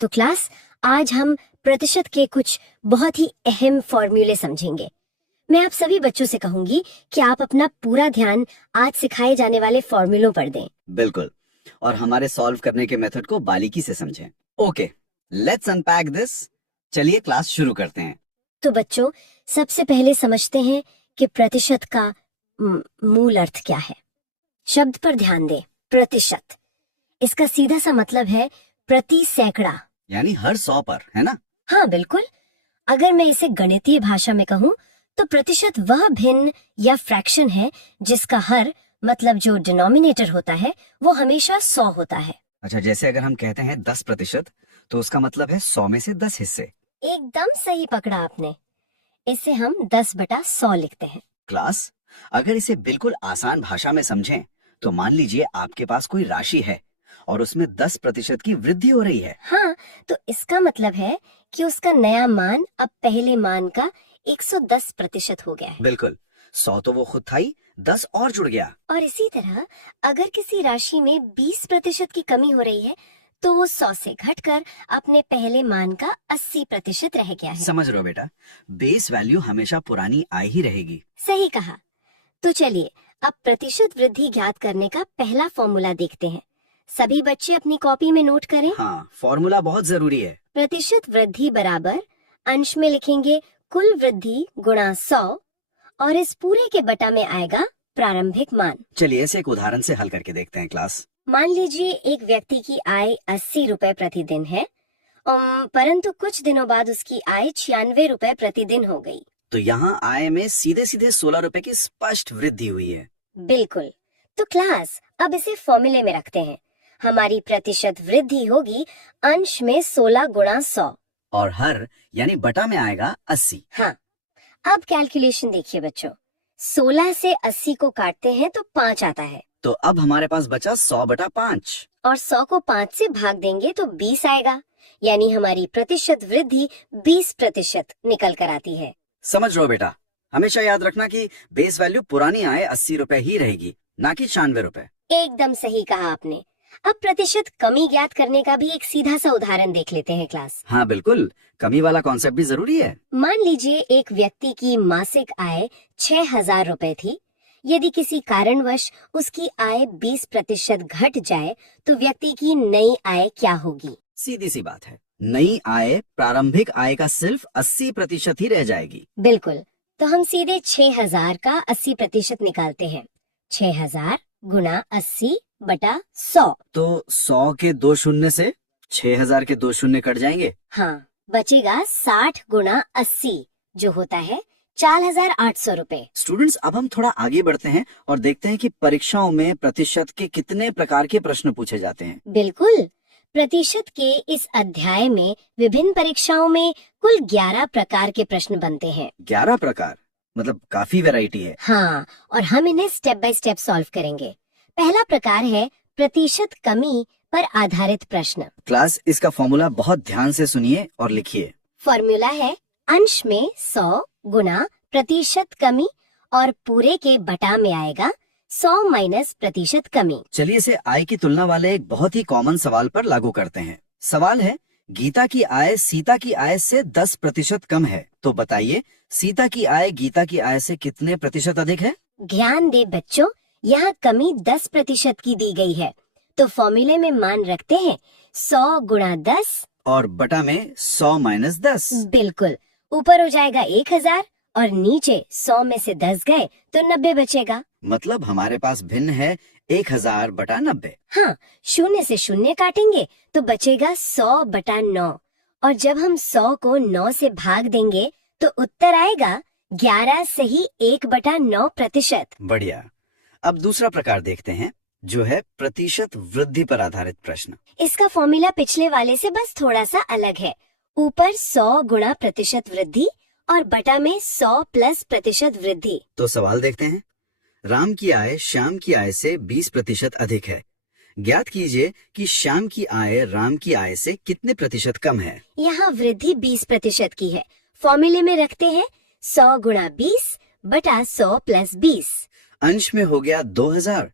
तो क्लास, आज हम प्रतिशत के कुछ बहुत ही अहम फॉर्मूले समझेंगे। मैं आप सभी बच्चों से कहूंगी कि आप अपना पूरा ध्यान आज सिखाए जाने वाले फॉर्मूलों पर दें। बिल्कुल, और हमारे सॉल्व करने के मेथड को बारीकी से समझें। Okay, let's unpack this. चलिए क्लास शुरू करते हैं। तो बच्चों, सबसे पहले समझते हैं कि प्रतिशत का मूल अर्थ क्या है। शब्द पर ध्यान दें, प्रतिशत। इसका सीधा सा मतलब है प्रति सैकड़ा, यानी हर 100 पर, है ना? हाँ बिल्कुल। अगर मैं इसे गणितीय भाषा में कहूँ तो प्रतिशत वह भिन्न या फ्रैक्शन है जिसका हर, मतलब जो डिनोमिनेटर होता है, वो हमेशा 100 होता है। अच्छा, जैसे अगर हम कहते हैं 10%, तो उसका मतलब है 100 में से 10 हिस्से। एकदम सही पकड़ा आपने। इसे हम 10/100 लिखते हैं। क्लास, अगर इसे बिल्कुल आसान भाषा में समझें, तो मान लीजिए आपके पास कोई राशि है और उसमें 10% की वृद्धि हो रही है। हाँ, तो इसका मतलब है कि उसका नया मान अब पहले मान का 110% हो गया है। बिल्कुल, 100 तो वो खुद था ही, 10 और जुड़ गया। और इसी तरह अगर किसी राशि में 20% की कमी हो रही है तो वो 100 से घटकर अपने पहले मान का 80% रह गया है। समझ रहे हो बेटा, बेस वैल्यू हमेशा पुरानी आई ही रहेगी। सही कहा। तो चलिए अब प्रतिशत वृद्धि ज्ञात करने का पहला फॉर्मूला देखते हैं। सभी बच्चे अपनी कॉपी में नोट करें। हाँ, फॉर्मूला बहुत जरूरी है। प्रतिशत वृद्धि बराबर अंश में लिखेंगे कुल वृद्धि गुणा 100 और इस पूरे के बटा में आएगा प्रारंभिक मान। चलिए इसे एक उदाहरण से हल करके देखते हैं क्लास। मान लीजिए एक व्यक्ति की आय 80 रुपए प्रतिदिन है, परंतु कुछ दिनों बाद उसकी आय 96 रुपए प्रतिदिन हो गई। तो यहाँ आय में सीधे सीधे 16 रुपए की स्पष्ट वृद्धि हुई है। बिल्कुल। तो क्लास, अब इसे फॉर्मूले में रखते हैं। हमारी प्रतिशत वृद्धि होगी अंश में 16 गुणा 100 और हर यानी बटा में आएगा 80। हाँ, अब कैलकुलेशन देखिए बच्चों। 16 से 80 को काटते हैं तो 5 आता है, तो अब हमारे पास बचा 100/5। और 100 को 5 से भाग देंगे तो 20 आएगा, यानी हमारी प्रतिशत वृद्धि 20% निकल कर आती है। समझ रहे हो बेटा, हमेशा याद रखना कि बेस वैल्यू पुरानी आय 80 रुपए ही रहेगी, ना कि 96 रुपए। एकदम सही कहा आपने। अब प्रतिशत कमी ज्ञात करने का भी एक सीधा सा उदाहरण देख लेते हैं क्लास। हाँ बिल्कुल, कमी वाला कॉन्सेप्ट भी जरूरी है। मान लीजिए एक व्यक्ति की मासिक आय 6000 रुपए थी। यदि किसी कारणवश उसकी आय 20% घट जाए तो व्यक्ति की नई आय क्या होगी? सीधी सी बात है, नई आय प्रारंभिक आय का सिर्फ 80% ही रह जाएगी। बिल्कुल। तो हम सीधे 6000 का 80% निकालते हैं। 6000 गुणा 80/100। तो 100 के 2 शून्य से 6000 के 2 शून्य कट जाएंगे। हाँ, बचेगा 60 गुणा 80 जो होता है 4800 रुपए। स्टूडेंट्स, अब हम थोड़ा आगे बढ़ते हैं और देखते हैं कि परीक्षाओं में प्रतिशत के कितने प्रकार के प्रश्न पूछे जाते हैं। बिल्कुल। प्रतिशत के इस अध्याय में विभिन्न परीक्षाओं में कुल 11 प्रकार के प्रश्न बनते हैं। 11 प्रकार, मतलब काफी वैरायटी है। हाँ, और हम इन्हें स्टेप बाय स्टेप सॉल्व करेंगे। पहला प्रकार है प्रतिशत कमी पर आधारित प्रश्न। क्लास, इसका फॉर्मूला बहुत ध्यान से सुनिए और लिखिए। फॉर्मूला है अंश में 100 गुना प्रतिशत कमी और पूरे के बटा में आएगा 100 माइनस प्रतिशत कमी। चलिए इसे आय की तुलना वाले एक बहुत ही कॉमन सवाल पर लागू करते हैं। सवाल है, गीता की आय सीता की आय से 10% कम है, तो बताइए सीता की आय गीता की आय से कितने प्रतिशत अधिक है? ध्यान दे बच्चों, यहाँ कमी 10% की दी गई है, तो फॉर्मूले में मान रखते हैं 100 गुणा 10 और बटा में 100 माइनस 10। बिल्कुल। ऊपर हो जाएगा 1000 और नीचे 100 में से 10 गए तो 90 बचेगा। मतलब हमारे पास भिन्न है 1000/90। हाँ, शून्य से शून्य काटेंगे तो बचेगा 100/9 और जब हम 100 को 9 से भाग देंगे तो उत्तर आएगा 11 सही 1/9%। बढ़िया। अब दूसरा प्रकार देखते हैं, जो है प्रतिशत वृद्धि पर आधारित प्रश्न। इसका फॉर्मूला पिछले वाले से बस थोड़ा सा अलग है। ऊपर 100 गुणा प्रतिशत वृद्धि और बटा में 100 प्लस प्रतिशत वृद्धि। तो सवाल देखते हैं। राम की आय श्याम की आय से 20% अधिक है। ज्ञात कीजिए कि श्याम की आय राम की आय से कितने प्रतिशत कम है। यहाँ वृद्धि 20% की है। फॉर्मूले में रखते हैं 100 गुणा 20 बटा 100 प्लस 20। अंश में हो गया 2000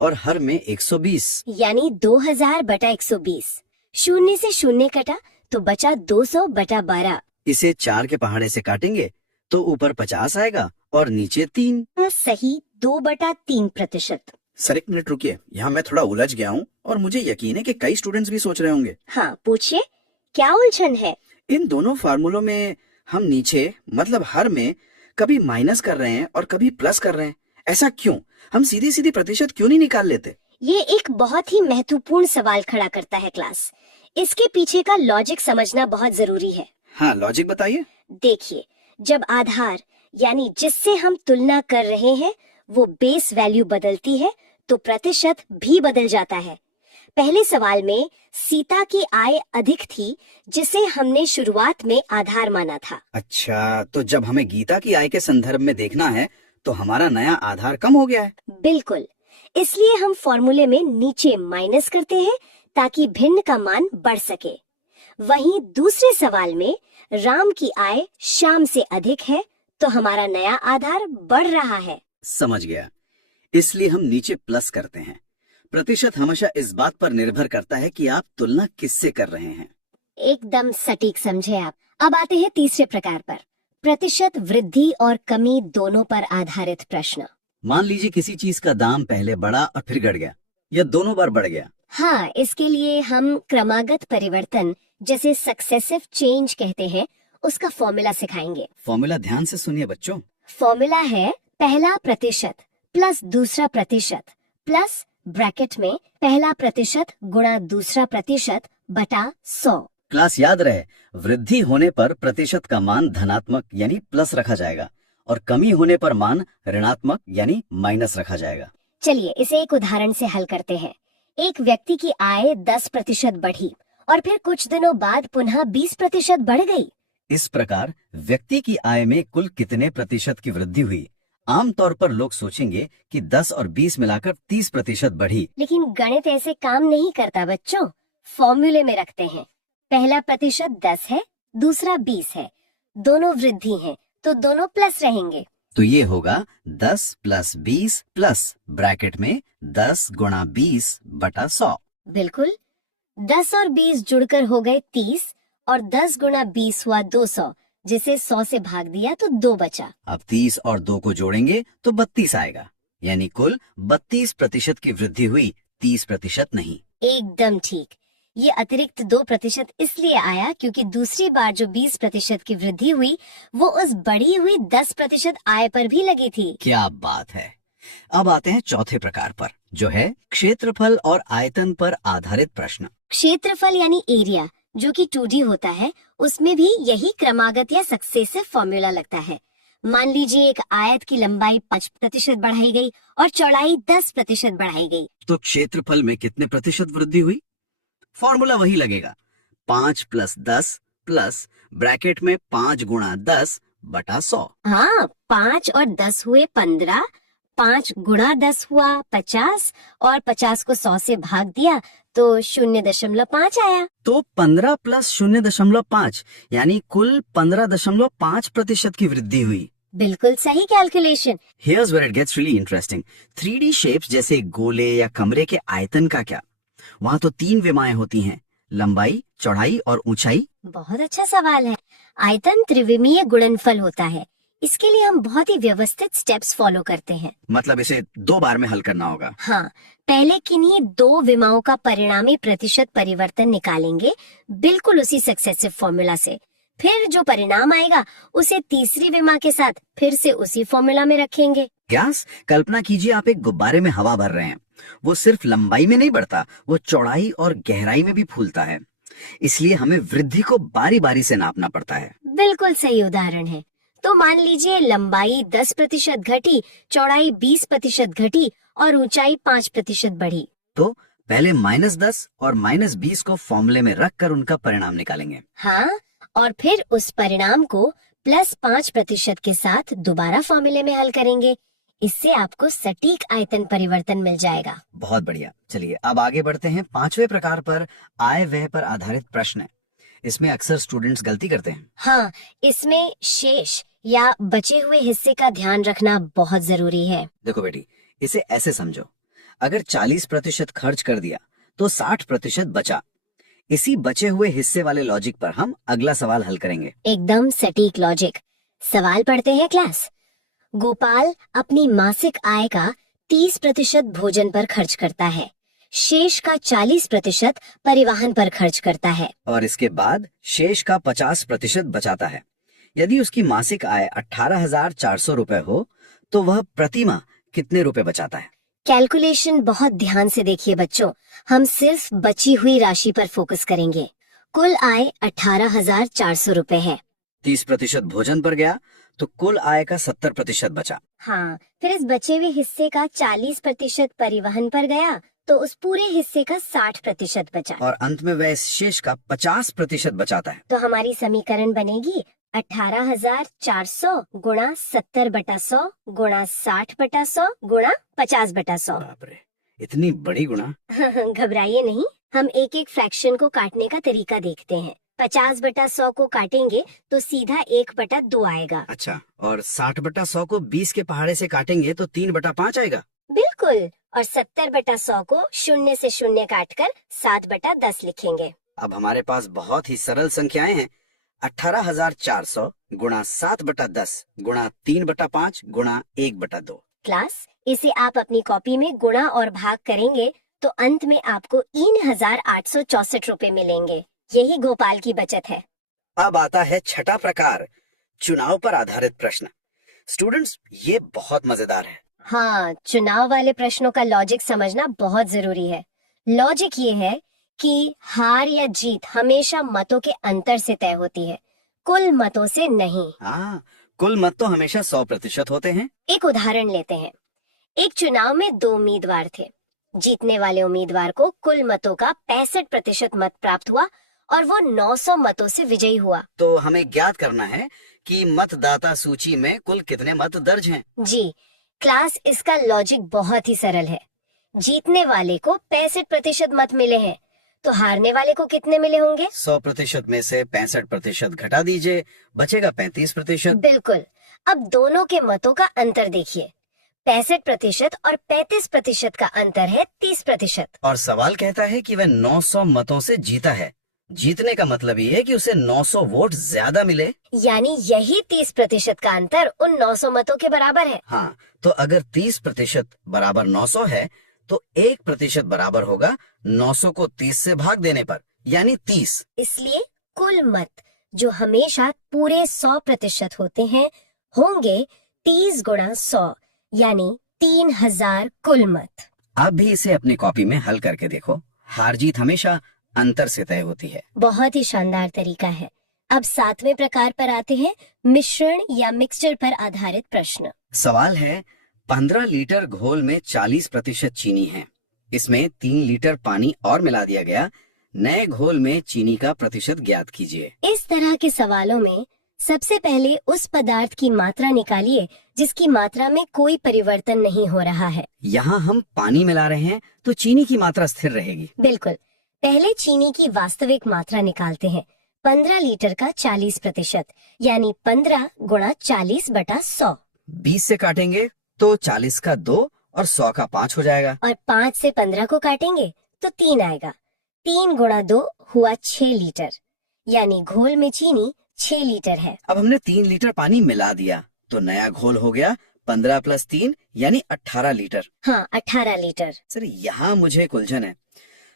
और हर में 120, यानी 2000/120। शून्य से शून्य कटा तो बचा 200/12। इसे 4 के पहाड़े से काटेंगे तो ऊपर 50 आएगा और नीचे 3। सही, 2/3%। सर एक मिनट रुकिए, यहाँ मैं थोड़ा उलझ गया हूँ और मुझे यकीन है कि कई स्टूडेंट्स भी सोच रहे होंगे। हाँ पूछिए, क्या उलझन है? इन दोनों फार्मूलों में हम नीचे मतलब हर में कभी माइनस कर रहे हैं और कभी प्लस कर रहे हैं, ऐसा क्यों? हम सीधी सीधी प्रतिशत क्यों नहीं निकाल लेते? ये एक बहुत ही महत्वपूर्ण सवाल खड़ा करता है क्लास। इसके पीछे का लॉजिक समझना बहुत जरूरी है। हाँ लॉजिक बताइए। देखिए, जब आधार यानी जिससे हम तुलना कर रहे हैं वो बेस वैल्यू बदलती है तो प्रतिशत भी बदल जाता है। पहले सवाल में सीता की आय अधिक थी जिसे हमने शुरुआत में आधार माना था। अच्छा, तो जब हमें गीता की आय के संदर्भ में देखना है तो हमारा नया आधार कम हो गया है। बिल्कुल, इसलिए हम फॉर्मूले में नीचे माइनस करते हैं ताकि भिन्न का मान बढ़ सके। वहीं दूसरे सवाल में राम की आय श्याम से अधिक है तो हमारा नया आधार बढ़ रहा है। समझ गया, इसलिए हम नीचे प्लस करते हैं। प्रतिशत हमेशा इस बात पर निर्भर करता है कि आप तुलना किससे कर रहे हैं। एकदम सटीक समझे आप। अब आते हैं तीसरे प्रकार पर, प्रतिशत वृद्धि और कमी दोनों पर आधारित प्रश्न। मान लीजिए किसी चीज का दाम पहले बढ़ा और फिर घट गया या दोनों बार बढ़ गया। हाँ, इसके लिए हम क्रमागत परिवर्तन जैसे सक्सेसिव चेंज कहते हैं उसका फॉर्मूला सिखाएंगे। फॉर्मूला ध्यान से सुनिए बच्चों। फॉर्मूला है पहला प्रतिशत प्लस दूसरा प्रतिशत प्लस ब्रैकेट में पहला प्रतिशत गुणा दूसरा प्रतिशत बटा 100। क्लास याद रहे, वृद्धि होने पर प्रतिशत का मान धनात्मक यानी प्लस रखा जाएगा और कमी होने पर मान ऋणात्मक यानी माइनस रखा जाएगा। चलिए इसे एक उदाहरण से हल करते हैं। एक व्यक्ति की आय 10% बढ़ी और फिर कुछ दिनों बाद पुनः 20% बढ़ गई। इस प्रकार व्यक्ति की आय में कुल कितने प्रतिशत की वृद्धि हुई? आमतौर पर लोग सोचेंगे कि 10 और 20 मिलाकर 30% बढ़ी। लेकिन गणित ऐसे काम नहीं करता बच्चों। फॉर्मूले में रखते हैं, पहला प्रतिशत 10 है, दूसरा 20 है, दोनों वृद्धि हैं तो दोनों प्लस रहेंगे। तो ये होगा 10 प्लस 20 प्लस ब्रैकेट में 10 गुणा 20 बटा 100। बिल्कुल, 10 और 20 जुड़कर हो गए 30 और 10 गुणा 20 हुआ 200, जिसे 100 से भाग दिया तो 2 बचा। अब 30 और 2 को जोड़ेंगे तो 32 आएगा, यानी कुल 32% की वृद्धि हुई, 30% नहीं। एकदम ठीक। ये अतिरिक्त 2% इसलिए आया क्योंकि दूसरी बार जो 20% की वृद्धि हुई वो उस बढ़ी हुई 10% आय पर भी लगी थी। क्या बात है। अब आते हैं चौथे प्रकार पर, जो है क्षेत्रफल और आयतन पर आधारित प्रश्न। क्षेत्रफल यानी एरिया जो कि 2D होता है, उसमें भी यही क्रमागत या सक्सेसिव फॉर्मूला लगता है। मान लीजिए एक आयत की लंबाई 5% बढ़ाई गई और चौड़ाई 10% बढ़ाई गई। तो क्षेत्रफल में कितने प्रतिशत वृद्धि हुई? फॉर्मूला वही लगेगा, 5 प्लस 10 प्लस ब्रैकेट में 5 गुणा 10 बटा 100। हाँ, 5 और 10 हुए 15, 5 गुणा 10 हुआ 50 और 50 को 100 से भाग दिया तो 0.5 आया। तो 15 प्लस 0.5 यानी कुल 15.5% की वृद्धि हुई। बिल्कुल सही calculation. Here's where it gets really interesting. 3D shapes जैसे गोले या कमरे के आयतन का क्या? वहाँ तो 3 विमाएं होती हैं, लंबाई, चौड़ाई और ऊंचाई। बहुत अच्छा सवाल है। आयतन त्रिविमीय गुणनफल होता है, इसके लिए हम बहुत ही व्यवस्थित स्टेप्स फॉलो करते हैं। मतलब इसे 2 बार में हल करना होगा। हाँ, पहले किन्हीं 2 विमाओं का परिणामी प्रतिशत परिवर्तन निकालेंगे बिल्कुल उसी सक्सेसिव फॉर्मूला से। फिर जो परिणाम आएगा उसे तीसरी विमा के साथ फिर से उसी फॉर्मूला में रखेंगे। ग्यास, कल्पना कीजिए आप एक गुब्बारे में हवा भर रहे हैं। वो सिर्फ लंबाई में नहीं बढ़ता, वो चौड़ाई और गहराई में भी फूलता है। इसलिए हमें वृद्धि को बारी बारी से नापना पड़ता है। बिल्कुल सही उदाहरण है। तो मान लीजिए लंबाई 10% घटी, चौड़ाई 20% घटी और ऊंचाई 5% बढ़ी। तो पहले -10 और -20 को फॉर्मूले में रखकर उनका परिणाम निकालेंगे। हाँ, और फिर उस परिणाम को +5% के साथ दोबारा फॉर्मूले में हल करेंगे। इससे आपको सटीक आयतन परिवर्तन मिल जाएगा। बहुत बढ़िया। चलिए अब आगे बढ़ते हैं 5वें प्रकार पर, आय व्यय पर आधारित प्रश्न। इसमें अक्सर स्टूडेंट्स गलती करते हैं। हाँ, इसमें शेष या बचे हुए हिस्से का ध्यान रखना बहुत जरूरी है। देखो बेटी, इसे ऐसे समझो, अगर 40% खर्च कर दिया तो 60% बचा। इसी बचे हुए हिस्से वाले लॉजिक पर हम अगला सवाल हल करेंगे। एकदम सटीक लॉजिक। सवाल पढ़ते हैं क्लास। गोपाल अपनी मासिक आय का 30% भोजन पर खर्च करता है, शेष का 40% परिवहन पर खर्च करता है। और इसके बाद शेष का 50% बचाता है। यदि उसकी मासिक आय 18,400 रुपए हो तो वह प्रति माह कितने रुपए बचाता है? कैलकुलेशन बहुत ध्यान से देखिए बच्चों, हम सिर्फ बची हुई राशि पर फोकस करेंगे। कुल आय 18,400 रुपए है। 30% भोजन पर गया तो कुल आय का 70% बचा। हाँ, फिर इस बचे हुए हिस्से का 40% परिवहन पर गया तो उस पूरे हिस्से का 60% बचा। और अंत में वह इस शेष का 50% बचाता है। तो हमारी समीकरण बनेगी 18,400 गुणा 70/100 गुणा 60/100 गुणा 50/100। बाप रे, इतनी बड़ी गुणा। घबराइए नहीं, हम एक एक फ्रैक्शन को काटने का तरीका देखते हैं। 50/100 को काटेंगे तो सीधा 1/2 आएगा। अच्छा, और 60/100 को 20 के पहाड़े से काटेंगे तो 3/5 आएगा। बिल्कुल। और 70/100 को 0 से 0 काटकर 7/10 लिखेंगे। अब हमारे पास बहुत ही सरल संख्याएं हैं। 18,400 गुणा 7/10 गुणा 3/5 गुणा 1/2। क्लास, इसे आप अपनी कॉपी में गुणा और भाग करेंगे तो अंत में आपको 3,864 रुपए मिलेंगे। यही गोपाल की बचत है। अब आता है छठा प्रकार, चुनाव पर आधारित प्रश्न। स्टूडेंट्स, ये बहुत मजेदार है। हाँ, चुनाव वाले प्रश्नों का लॉजिक समझना बहुत जरूरी है। लॉजिक ये है कि हार या जीत हमेशा मतों के अंतर से तय होती है, कुल मतों से नहीं। हाँ, कुल मत तो हमेशा 100% होते हैं। एक उदाहरण लेते हैं। एक चुनाव में 2 उम्मीदवार थे। जीतने वाले उम्मीदवार को कुल मतों का 65% मत प्राप्त हुआ और वो 900 मतों से विजयी हुआ। तो हमें ज्ञात करना है कि मतदाता सूची में कुल कितने मत दर्ज हैं। जी क्लास, इसका लॉजिक बहुत ही सरल है। जीतने वाले को 65% मत मिले हैं, तो हारने वाले को कितने मिले होंगे? 100% में से 65% घटा दीजिए, बचेगा 35%। बिल्कुल। अब दोनों के मतों का अंतर देखिए। 65% और 35% का अंतर है 30%। और सवाल कहता है कि वह 900 मतों से जीता है। जीतने का मतलब ये है कि उसे 900 वोट ज्यादा मिले, यानी यही 30% का अंतर उन 900 मतों के बराबर है। हाँ, तो अगर 30% बराबर 900 है तो 1% बराबर होगा 900 को 30 से भाग देने पर, यानी 30। इसलिए कुल मत जो हमेशा पूरे 100% होते हैं होंगे 30 गुणा 100, यानी 3,000 कुल मत। आप भी इसे अपनी कॉपी में हल करके देखो। हार जीत हमेशा अंतर से तय होती है। बहुत ही शानदार तरीका है। अब 7वें प्रकार पर आते हैं, मिश्रण या मिक्सचर पर आधारित प्रश्न। सवाल है, 15 लीटर घोल में 40% चीनी है। इसमें 3 लीटर पानी और मिला दिया गया। नए घोल में चीनी का प्रतिशत ज्ञात कीजिए। इस तरह के सवालों में सबसे पहले उस पदार्थ की मात्रा निकालिए जिसकी मात्रा में कोई परिवर्तन नहीं हो रहा है। यहाँ हम पानी मिला रहे हैं तो चीनी की मात्रा स्थिर रहेगी। बिल्कुल। पहले चीनी की वास्तविक मात्रा निकालते हैं। 15 लीटर का 40%, यानी 15 गुणा 40/100। 20 से काटेंगे तो 40 का 2 और 100 का 5 हो जाएगा। और 5 से 15 को काटेंगे तो 3 आएगा। 3 गुणा 2 हुआ 6 लीटर, यानी घोल में चीनी 6 लीटर है। अब हमने 3 लीटर पानी मिला दिया तो नया घोल हो गया 15 + 3 यानी 18 लीटर। हाँ, 18 लीटर। सर, यहाँ मुझे एक उलझन है।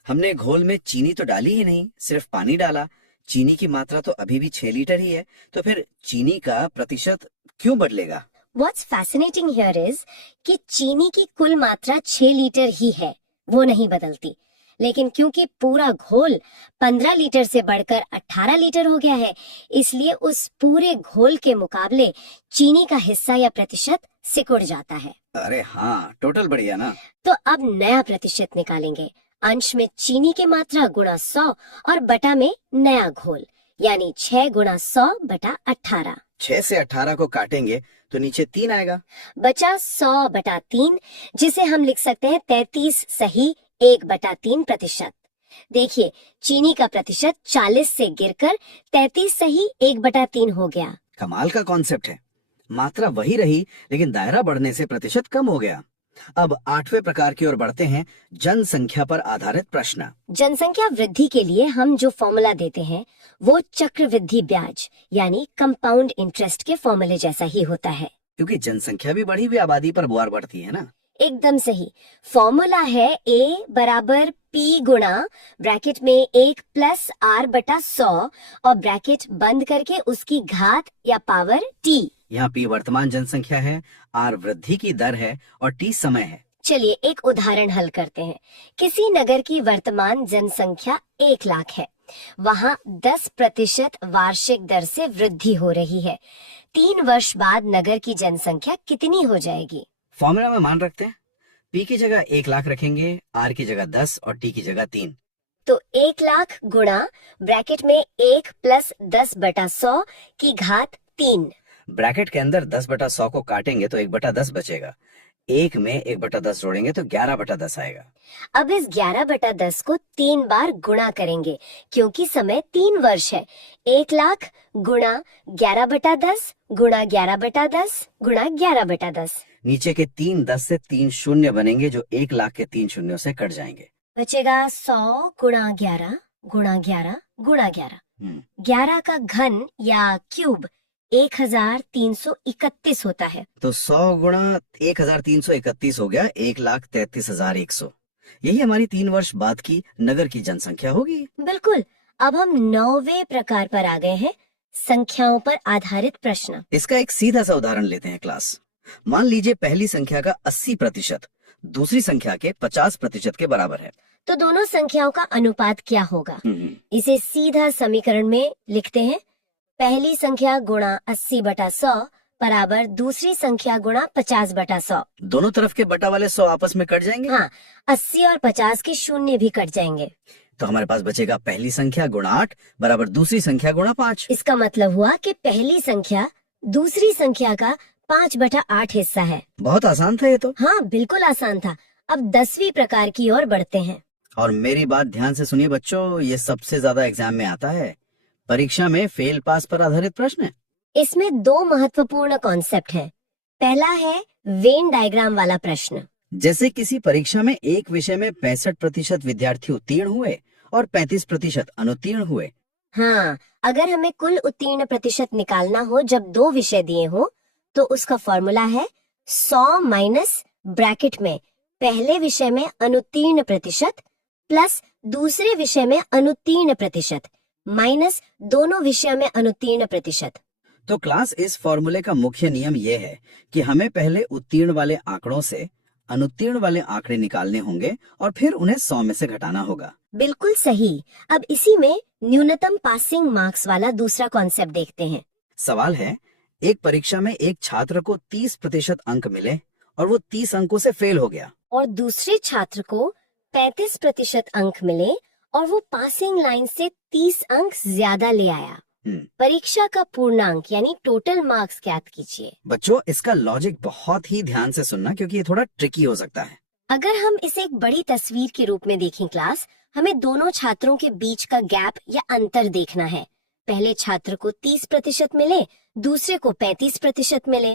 हमने घोल में चीनी तो डाली ही नहीं, सिर्फ पानी डाला। चीनी की मात्रा तो अभी भी 6 लीटर ही है, तो फिर चीनी का प्रतिशत क्यों बदलेगा? What's fascinating here is कि चीनी की कुल मात्रा 6 लीटर ही है, वो नहीं बदलती। लेकिन क्योंकि पूरा घोल 15 लीटर से बढ़कर 18 लीटर हो गया है, इसलिए उस पूरे घोल के मुकाबले चीनी का हिस्सा या प्रतिशत सिकुड़ जाता है। अरे हाँ, टोटल बढ़िया ना। तो अब नया प्रतिशत निकालेंगे। अंश में चीनी की मात्रा गुणा 100 और बटा में नया घोल, यानी 6 गुणा 100/18। 6 से 18 को काटेंगे तो नीचे 3 आएगा। बचा 100/3, जिसे हम लिख सकते हैं 33 सही 1/3%। देखिए, चीनी का प्रतिशत 40 से गिरकर 33 सही 1/3 हो गया। कमाल का कॉन्सेप्ट है। मात्रा वही रही लेकिन दायरा बढ़ने से प्रतिशत कम हो गया। अब 8वें प्रकार की ओर बढ़ते हैं, जनसंख्या पर आधारित प्रश्न। जनसंख्या वृद्धि के लिए हम जो फॉर्मूला देते हैं वो चक्रवृद्धि ब्याज यानी कंपाउंड इंटरेस्ट के फॉर्मूले जैसा ही होता है। क्योंकि जनसंख्या भी बढ़ी हुई आबादी पर बुआर बढ़ती है ना। एकदम सही। फॉर्मूला है A बराबर P गुणा ब्रैकेट में 1 प्लस R बटा 100 और ब्रैकेट बंद करके उसकी घात या पावर T। यहाँ P वर्तमान जनसंख्या है, R वृद्धि की दर है और T समय है। चलिए एक उदाहरण हल करते हैं। किसी नगर की वर्तमान जनसंख्या 1 लाख है, वहाँ 10% वार्षिक दर से वृद्धि हो रही है। 3 वर्ष बाद नगर की जनसंख्या कितनी हो जाएगी? फॉर्मूला में मान रखते हैं, P की जगह 1 लाख रखेंगे, R की जगह 10 और T की जगह 3। तो 1 लाख गुणा ब्रैकेट में 1 प्लस 10 बटा 100 की घात 3। ब्रैकेट के अंदर 10 बटा 100 को काटेंगे तो 1 बटा 10 बचेगा। 1 में 1 बटा 10 जोड़ेंगे तो 11 बटा 10 आएगा। अब इस 11 बटा 10 को 3 बार गुणा करेंगे क्योंकि समय 3 वर्ष है। 1 लाख गुणा 11 बटा 10 गुणा 11 बटा 10 गुणा 11 बटा 10। नीचे के 3 10 से 3 शून्य बनेंगे जो 1 लाख के 3 शून्यों से कट जाएंगे। बचेगा 100 गुणा 11 गुणा 11 गुणा 11। 11 का घन या क्यूब 1331 होता है। तो 100 गुणा 1331 हो गया 1,33,100। यही हमारी 3 वर्ष बाद की नगर की जनसंख्या होगी। बिल्कुल। अब हम 9वें प्रकार पर आ गए हैं, संख्याओं पर आधारित प्रश्न। इसका एक सीधा सा उदाहरण लेते हैं क्लास। मान लीजिए पहली संख्या का 80% दूसरी संख्या के 50% के बराबर है। तो दोनों संख्याओं का अनुपात क्या होगा? इसे सीधा समीकरण में लिखते हैं। पहली संख्या गुणा 80 बटा 100 बराबर दूसरी संख्या गुणा 50 बटा 100। दोनों तरफ के बटा वाले 100 आपस में कट जाएंगे। हाँ, 80 और 50 के शून्य भी कट जाएंगे। तो हमारे पास बचेगा पहली संख्या गुणा 8 बराबर दूसरी संख्या गुणा 5। इसका मतलब हुआ कि पहली संख्या दूसरी संख्या का 5 बटा 8 हिस्सा है। बहुत आसान था ये तो। हाँ, बिल्कुल आसान था। अब 10वीं प्रकार की ओर बढ़ते हैं। और मेरी बात ध्यान से सुनिए बच्चों, ये सबसे ज्यादा एग्जाम में आता है। परीक्षा में फेल पास पर आधारित प्रश्न है। इसमें 2 महत्वपूर्ण कॉन्सेप्ट हैं। पहला है वेन डायग्राम वाला प्रश्न। जैसे किसी परीक्षा में एक विषय में 65% विद्यार्थी उत्तीर्ण हुए और 35% अनुत्तीर्ण हुए। हाँ, अगर हमें कुल उत्तीर्ण प्रतिशत निकालना हो जब 2 विषय दिए हो तो उसका फॉर्मूला है 100 माइनस ब्रैकेट में पहले विषय में अनुत्तीर्ण प्रतिशत प्लस दूसरे विषय में अनुत्तीर्ण प्रतिशत माइनस दोनों विषयों में अनुत्तीर्ण प्रतिशत। तो क्लास इस फॉर्मूले का मुख्य नियम यह है कि हमें पहले उत्तीर्ण वाले आंकड़ों से अनुत्तीर्ण वाले आंकड़े निकालने होंगे और फिर उन्हें 100 में से घटाना होगा। बिल्कुल सही। अब इसी में न्यूनतम पासिंग मार्क्स वाला दूसरा कॉन्सेप्ट देखते हैं। सवाल है, एक परीक्षा में एक छात्र को 30% अंक मिले और वो 30 अंकों से फेल हो गया, और दूसरे छात्र को 35% अंक मिले और वो पासिंग लाइन से 30 अंक ज्यादा ले आया। परीक्षा का पूर्णांक यानी टोटल मार्क्स ज्ञात कीजिए। बच्चों इसका लॉजिक बहुत ही ध्यान से सुनना क्योंकि ये थोड़ा ट्रिकी हो सकता है। अगर हम इसे एक बड़ी तस्वीर के रूप में देखें क्लास, हमें दोनों छात्रों के बीच का गैप या अंतर देखना है। पहले छात्र को 30% मिले, दूसरे को 35% मिले,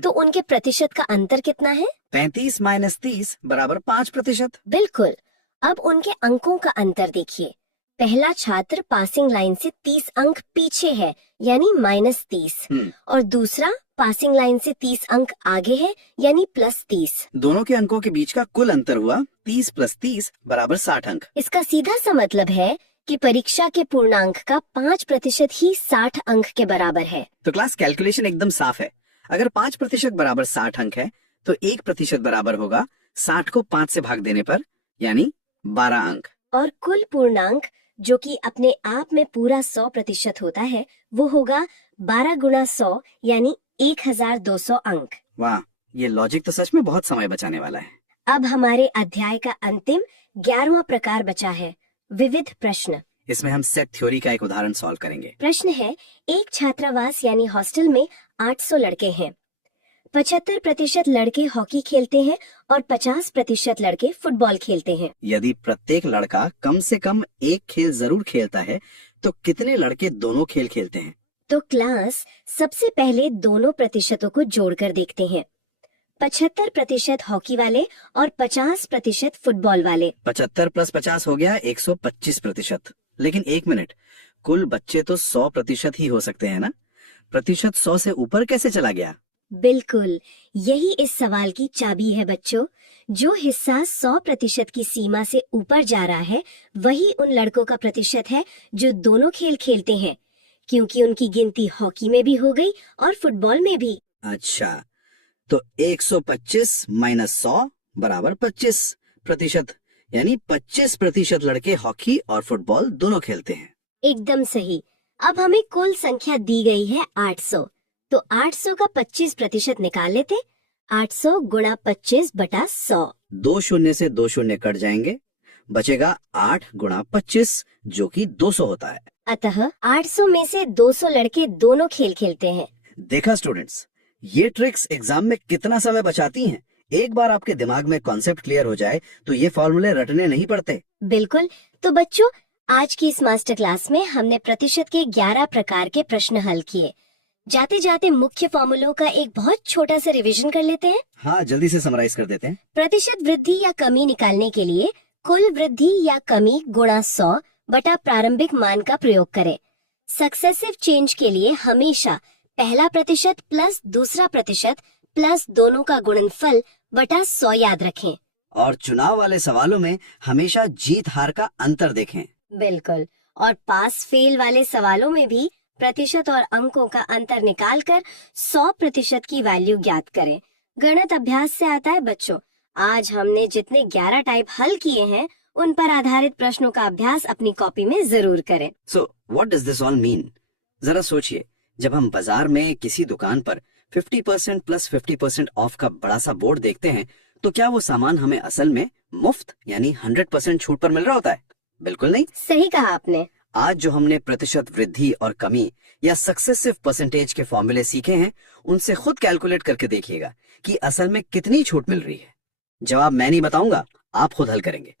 तो उनके प्रतिशत का अंतर कितना है? 35 माइनस 30 बराबर 5%। बिल्कुल। अब उनके अंकों का अंतर देखिए। पहला छात्र पासिंग लाइन से 30 अंक पीछे है यानी -30, और दूसरा पासिंग लाइन से 30 अंक आगे है यानी +30। दोनों के अंकों के बीच का कुल अंतर हुआ 30 + 30 बराबर 60 अंक। इसका सीधा सा मतलब है कि परीक्षा के पूर्णांक का 5% ही 60 अंक के बराबर है। तो क्लास कैलकुलेशन एकदम साफ है। अगर 5% बराबर 60 अंक है तो 1% बराबर होगा 60 को 5 से भाग देने पर यानी 12 अंक। और कुल पूर्णांक जो कि अपने आप में पूरा 100% होता है वो होगा 12 गुणा 100 यानी 1200 अंक। वाह, ये लॉजिक तो सच में बहुत समय बचाने वाला है। अब हमारे अध्याय का अंतिम 11वां प्रकार बचा है, विविध प्रश्न। इसमें हम सेट थ्योरी का एक उदाहरण सॉल्व करेंगे। प्रश्न है, एक छात्रावास यानी हॉस्टल में 800 लड़के हैं। 75% लड़के हॉकी खेलते हैं और 50% लड़के फुटबॉल खेलते हैं। यदि प्रत्येक लड़का कम से कम एक खेल जरूर खेलता है तो कितने लड़के दोनों खेल खेलते हैं? तो क्लास सबसे पहले दोनों प्रतिशतों को जोड़कर देखते हैं। 75% हॉकी वाले और 50% फुटबॉल वाले। 75 + 50 हो गया 125%। लेकिन एक मिनट, कुल बच्चे तो 100% ही हो सकते हैं ना? प्रतिशत 100 से ऊपर कैसे चला गया? बिल्कुल, यही इस सवाल की चाबी है बच्चों। जो हिस्सा 100% की सीमा से ऊपर जा रहा है वही उन लड़कों का प्रतिशत है जो दोनों खेल खेलते हैं, क्योंकि उनकी गिनती हॉकी में भी हो गई और फुटबॉल में भी। अच्छा, तो 125 - 100 = 25%, यानी 25% लड़के हॉकी और फुटबॉल दोनों खेलते हैं। एकदम सही। अब हमें कुल संख्या दी गई है 800, तो 800 का 25% निकाल लेते। 800 × 25/100। 2 शून्य से 2 शून्य कट जाएंगे, बचेगा 8 × 25 जो कि 200 होता है। अतः 800 में से 200 लड़के दोनों खेल खेलते हैं। देखा स्टूडेंट्स, ये ट्रिक्स एग्जाम में कितना समय बचाती हैं। एक बार आपके दिमाग में कॉन्सेप्ट क्लियर हो जाए तो ये फॉर्मूले रटने नहीं पड़ते। बिल्कुल। तो बच्चों, आज की इस मास्टर क्लास में हमने प्रतिशत के 11 प्रकार के प्रश्न हल किए। जाते जाते मुख्य फॉर्मूलों का एक बहुत छोटा सा रिवीजन कर लेते हैं। हाँ, जल्दी से समराइज कर देते हैं। प्रतिशत वृद्धि या कमी निकालने के लिए कुल वृद्धि या कमी गुणा 100 बटा प्रारंभिक मान का प्रयोग करें। सक्सेसिव चेंज के लिए हमेशा पहला प्रतिशत प्लस दूसरा प्रतिशत प्लस दोनों का गुणनफल बटा 100 याद रखें। और चुनाव वाले सवालों में हमेशा जीत हार का अंतर देखें। बिल्कुल। और पास फेल वाले सवालों में भी प्रतिशत और अंकों का अंतर निकालकर 100% की वैल्यू ज्ञात करें। गणित अभ्यास से आता है बच्चों। आज हमने जितने 11 टाइप हल किए हैं उन पर आधारित प्रश्नों का अभ्यास अपनी कॉपी में जरूर करें। So what does this all mean? जरा सोचिए, जब हम बाजार में किसी दुकान पर 50% + 50% ऑफ का बड़ा सा बोर्ड देखते हैं तो क्या वो सामान हमें असल में मुफ्त यानी 100% छूट पर मिल रहा होता है? बिल्कुल नहीं। सही कहा आपने। आज जो हमने प्रतिशत वृद्धि और कमी या सक्सेसिव परसेंटेज के फॉर्मूले सीखे हैं उनसे खुद कैलकुलेट करके देखिएगा कि असल में कितनी छूट मिल रही है। जवाब मैं नहीं बताऊंगा, आप खुद हल करेंगे।